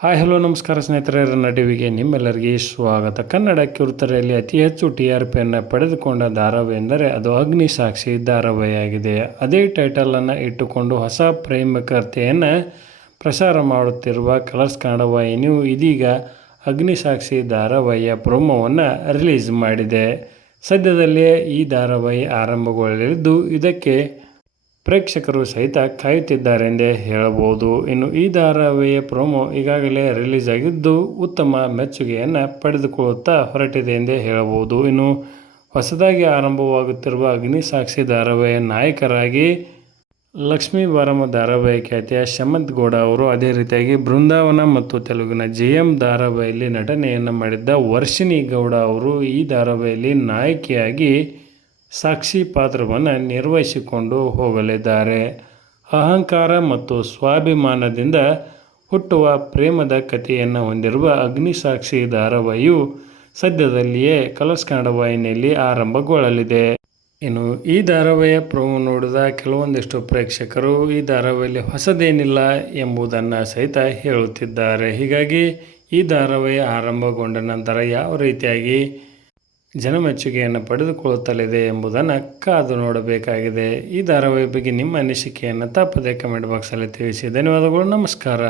Hi hello ನಮಸ್ಕಾರ ಸ್ನೇಹಿತರೆ, ಟಿವಿಗೆ ನಿಮ್ಮೆಲ್ಲರಿಗೆ ಸ್ವಾಗತ. ಕನ್ನಡ ಕಿರುತೆರೆಯಲ್ಲಿ ಅತಿ ಹೆಚ್ಚು TRPಯನ್ನು ಪಡೆದುಕೊಂಡ ಧಾರಾವಾಹಿ ಎಂದರೆ ಅದು ಅಗ್ನಿಸಾಕ್ಷಿ ಧಾರಾವಾಹಿಯಾಗಿದೆ. ಅದೇ ಟೈಟಲನ್ನು ಇಟ್ಟುಕೊಂಡು ಹೊಸ ಪ್ರೇಮ ಕಥೆಯನ್ನು ಪ್ರಸಾರ ಮಾಡುತ್ತಿರುವ ಕಲರ್ಸ್ ಕನ್ನಡ ವಾಹಿನಿಯು ಇದೀಗ ಅಗ್ನಿಸಾಕ್ಷಿ ಧಾರಾವಾಹಿಯ ಪ್ರೊಮೋವನ್ನು ರಿಲೀಸ್ ಮಾಡಿದೆ. ಸದ್ಯದಲ್ಲೇ ಈ ಧಾರಾವಾಹಿ ಆರಂಭಗೊಳ್ಳಲಿದ್ದು ಇದಕ್ಕೆ ಪ್ರೇಕ್ಷಕರು ಸಹಿತ ಕಾಯುತ್ತಿದ್ದಾರೆಂದೇ ಹೇಳಬಹುದು. ಇನ್ನು ಈ ಧಾರಾವಾಹಿಯ ಪ್ರೊಮೋ ಈಗಾಗಲೇ ರಿಲೀಸ್ ಆಗಿದ್ದು ಉತ್ತಮ ಮೆಚ್ಚುಗೆಯನ್ನು ಪಡೆದುಕೊಳ್ಳುತ್ತಾ ಹೊರಟಿದೆ ಎಂದೇ ಹೇಳಬಹುದು. ಇನ್ನು ಹೊಸದಾಗಿ ಆರಂಭವಾಗುತ್ತಿರುವ ಅಗ್ನಿಸಾಕ್ಷಿ ಧಾರಾವಾಹಿಯ ನಾಯಕರಾಗಿ ಲಕ್ಷ್ಮೀ ಬಾರಮ್ಮ ಧಾರಾವಾಹಿ ಖ್ಯಾತಿಯ ಶಮಂತ್ ಗೌಡ ಅವರು, ಅದೇ ರೀತಿಯಾಗಿ ಬೃಂದಾವನ ಮತ್ತು ತೆಲುಗಿನ JM ಧಾರಾವಾಹಿಯಲ್ಲಿ ನಟನೆಯನ್ನು ಮಾಡಿದ್ದ ವರ್ಷಿಣಿ ಗೌಡ ಅವರು ಈ ಧಾರಾವಾಹಿಯಲ್ಲಿ ನಾಯಕಿಯಾಗಿ ಸಾಕ್ಷಿ ಪಾತ್ರವನ್ನು ನಿರ್ವಹಿಸಿಕೊಂಡು ಹೋಗಲಿದ್ದಾರೆ. ಅಹಂಕಾರ ಮತ್ತು ಸ್ವಾಭಿಮಾನದಿಂದ ಹುಟ್ಟುವ ಪ್ರೇಮದ ಕಥೆಯನ್ನು ಹೊಂದಿರುವ ಅಗ್ನಿಸಾಕ್ಷಿ ಧಾರಾವಾಹಿಯು ಸದ್ಯದಲ್ಲಿಯೇ ಕಲರ್ಸ್ ಕನ್ನಡ ವಾಹಿನಿಯಲ್ಲಿ ಆರಂಭಗೊಳ್ಳಲಿದೆ. ಇನ್ನು ಈ ಧಾರಾವಾಹಿಯ ಪ್ರೊಮೋ ನೋಡಿದ ಕೆಲವೊಂದಿಷ್ಟು ಪ್ರೇಕ್ಷಕರು ಈ ಧಾರಾವಾಹಿಯಲ್ಲಿ ಹೊಸದೇನಿಲ್ಲ ಎಂಬುದನ್ನು ಸಹಿತ ಹೇಳುತ್ತಿದ್ದಾರೆ. ಹೀಗಾಗಿ ಈ ಧಾರಾವಾಹಿ ಆರಂಭಗೊಂಡ ನಂತರ ಯಾವ ರೀತಿಯಾಗಿ ಜನಮೆಚ್ಚುಗೆಯನ್ನು ಪಡೆದುಕೊಳ್ಳುತ್ತಲಿದೆ ಎಂಬುದನ್ನು ಕಾದು ನೋಡಬೇಕಾಗಿದೆ. ಈ ಧಾರಾವಾಹಿ ಬಗ್ಗೆ ನಿಮ್ಮ ಅನಿಸಿಕೆಯನ್ನು ತಪ್ಪದೇ ಕಮೆಂಟ್ ಬಾಕ್ಸಲ್ಲಿ ತಿಳಿಸಿ. ಧನ್ಯವಾದಗಳು. ನಮಸ್ಕಾರ.